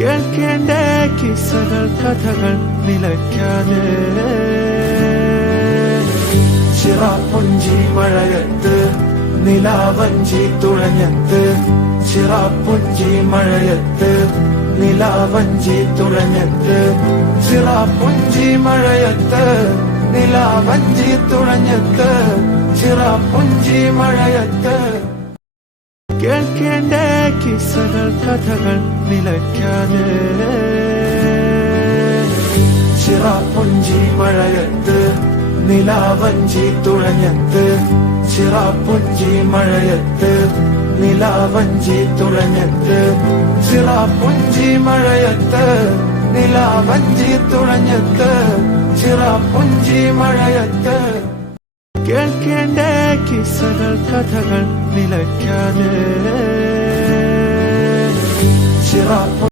കേൾക്കേണ്ട കിസ്സകൾ കഥകൾ നിലയ്ക്കാതെ ചിറാപ്പുഞ്ചി മഴയത്ത് നിലാവഞ്ചി തുഴഞ്ഞത്ത് ചിറാപ്പുഞ്ചി മഴയത്ത് നിലാവഞ്ചി തുഴഞ്ഞത്ത് ചിറാപ്പുഞ്ചി മഴയത്ത് നിലാവഞ്ചി തുഴഞ്ഞത്ത് ചിറാപ്പുഞ്ചി മഴയത്ത് കേൾക്കേണ്ട കിസ്സകൾ കഥകൾ നിലയ്ക്കാതെ ചിറാപ്പുഞ്ചി മഴയത്ത് നിലാവഞ്ചി തുഴഞ്ഞത്ത് ചിറാപ്പുഞ്ചി മഴയത്ത് നിലാവഞ്ചി തുഴഞ്ഞത്ത് ചിറാപ്പുഞ്ചി മഴയത്ത് നിലാവഞ്ചി തുഴഞ്ഞത്ത് ചിറാപ്പുഞ്ചി മഴയത്ത് കേൾക്കേണ്ട കിസ്സകൾ കഥകൾ നിലയ്ക്കാതെ